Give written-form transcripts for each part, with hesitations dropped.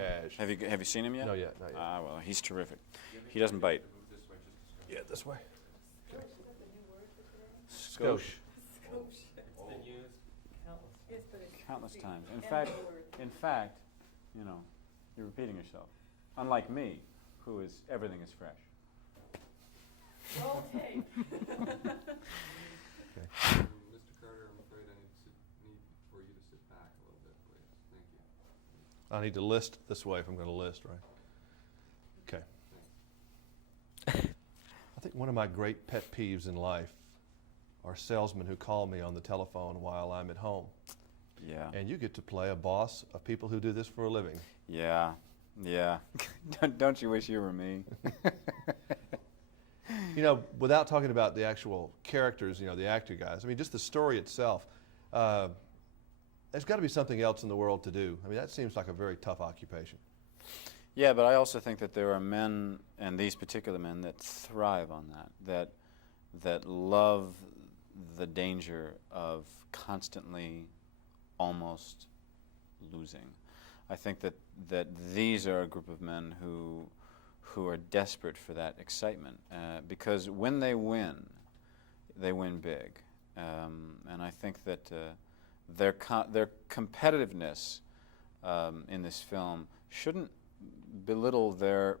Have you seen him yet? No, yet, not yet. Ah, well, he's terrific. He doesn't bite. Yeah, this way. Okay. Skosh. It's been used Countless times. In fact, you know, you're repeating yourself. Unlike me, who is everything is fresh. Roll tape. Okay. Mr. Carter, I'm afraid I need for you to sit back a little bit, please. Thank you. I need to list this way if I'm going to list, right? Okay. I think one of my great pet peeves in life are salesmen who call me on the telephone while I'm at home. Yeah. And you get to play a boss of people who do this for a living. Yeah. Yeah. Don't you wish you were me? You know, without talking about the actual characters, you know, the actor guys, I mean, just the story itself, there's got to be something else in the world to do. I mean, that seems like a very tough occupation. Yeah, but I also think that there are men, and these particular men, that thrive on that love the danger of constantly almost losing. I think that these are a group of men who are desperate for that excitement, because when they win big, and I think that their competitiveness in this film shouldn't belittle their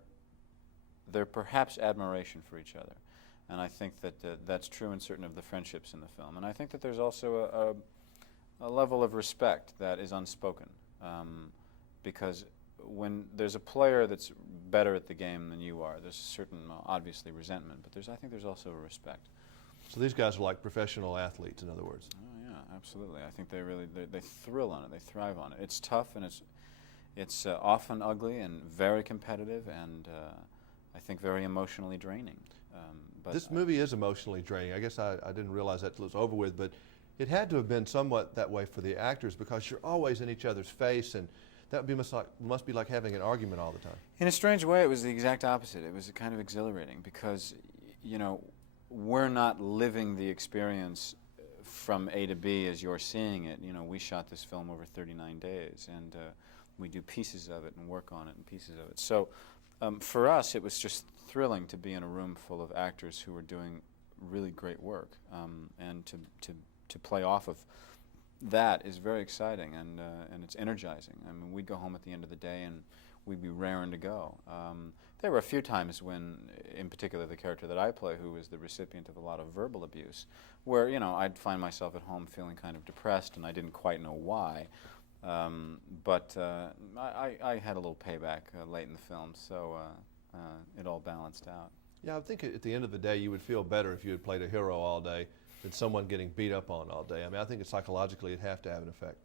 perhaps admiration for each other, and I think that that's true in certain of the friendships in the film, and I think that there's also a level of respect that is unspoken, because when there's a player that's better at the game than you are, there's a certain, obviously, resentment, but I think there's also a respect. So these guys are like professional athletes, in other words. Oh yeah, absolutely. I think they thrill on it. They thrive on it. It's tough and it's often ugly and very competitive and I think very emotionally draining. But This movie is emotionally draining. I guess I didn't realize that till it was over with, but it had to have been somewhat that way for the actors because you're always in each other's face, and that must be like having an argument all the time. in a strange way, it was the exact opposite. It was kind of exhilarating because, you know, we're not living the experience from A to B as you're seeing it. You know, we shot this film over 39 days, and we do pieces of it and work on it and pieces of it. So for us, it was just thrilling to be in a room full of actors who were doing really great work, and to play off of that is very exciting, and it's energizing. I mean, we'd go home at the end of the day and we'd be raring to go. There were a few times when, in particular, the character that I play, who was the recipient of a lot of verbal abuse, where, you know, I'd find myself at home feeling kind of depressed and I didn't quite know why. But I had a little payback late in the film, so it all balanced out. Yeah, I think at the end of the day, you would feel better if you had played a hero all day than someone getting beat up on all day. I mean, I think psychologically it'd have to have an effect.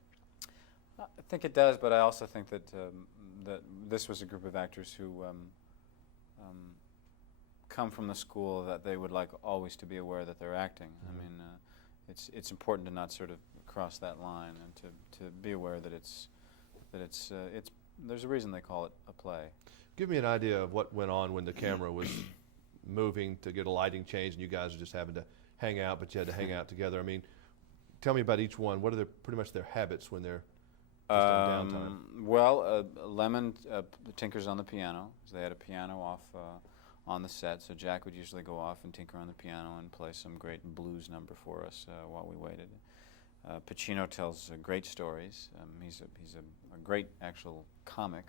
I think it does, but I also think that that this was a group of actors who come from the school that they would like always to be aware that they're acting. Mm-hmm. I mean, it's important to not sort of cross that line and to be aware that there's a reason they call it a play. Give me an idea of what went on when the camera was moving to get a lighting change and you guys are just having to hang out, but you had to hang out together. I mean, tell me about each one. What are pretty much their habits when they're just on downtime? Well, Lemon tinkers on the piano. So they had a piano off on the set, so Jack would usually go off and tinker on the piano and play some great blues number for us while we waited. Pacino tells great stories. He's a great actual comic,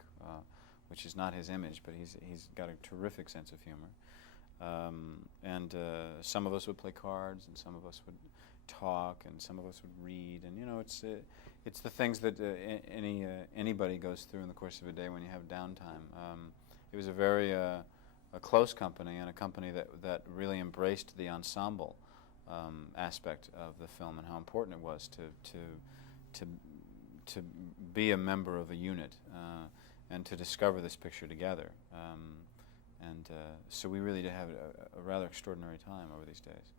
which is not his image, but he's got a terrific sense of humor. And some of us would play cards, and some of us would talk, and some of us would read, and you know, it's the things that anybody goes through in the course of a day when you have downtime. It was a very a close company, and a company that really embraced the ensemble aspect of the film and how important it was to be a member of a unit and to discover this picture together. So we really did have a rather extraordinary time over these days.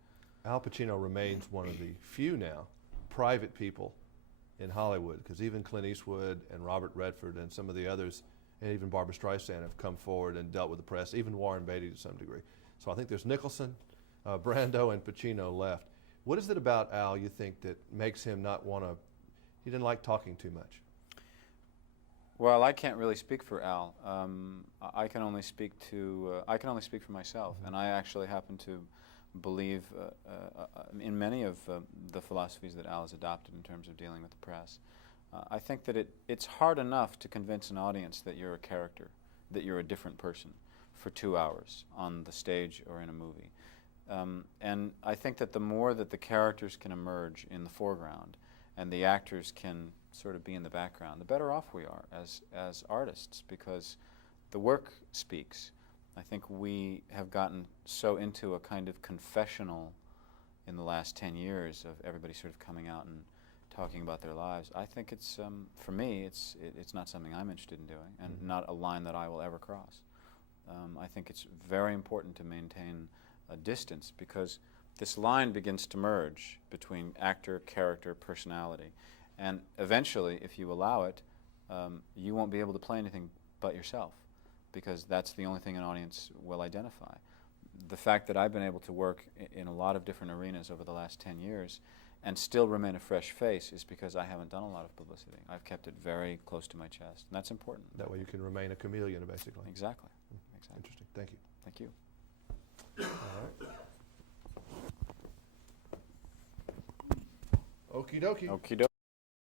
Al Pacino remains one of the few now private people in Hollywood, because even Clint Eastwood and Robert Redford and some of the others, and even Barbra Streisand, have come forward and dealt with the press, even Warren Beatty to some degree. So I think there's Nicholson, Brando, and Pacino left. What is it about Al, you think, that makes him not want to, he didn't like talking too much? Well, I can't really speak for Al. I can only speak for myself, and I actually happen to believe in many of the philosophies that Al has adopted in terms of dealing with the press. I think that it's hard enough to convince an audience that you're a character, that you're a different person for 2 hours on the stage or in a movie. And I think that the more that the characters can emerge in the foreground and the actors can sort of be in the background, the better off we are as artists, because the work speaks. I think we have gotten so into a kind of confessional in the last 10 years of everybody sort of coming out and talking about their lives. I think it's, for me, it's not something I'm interested in doing, and not a line that I will ever cross. I think it's very important to maintain a distance, because this line begins to merge between actor, character, personality. And eventually, if you allow it, you won't be able to play anything but yourself, because that's the only thing an audience will identify. The fact that I've been able to work in a lot of different arenas over the last 10 years and still remain a fresh face is because I haven't done a lot of publicity. I've kept it very close to my chest, and that's important. That way you can remain a chameleon, basically. Exactly. Exactly. Interesting. Thank you. Thank you. All right. Okie dokie. Okie dokie.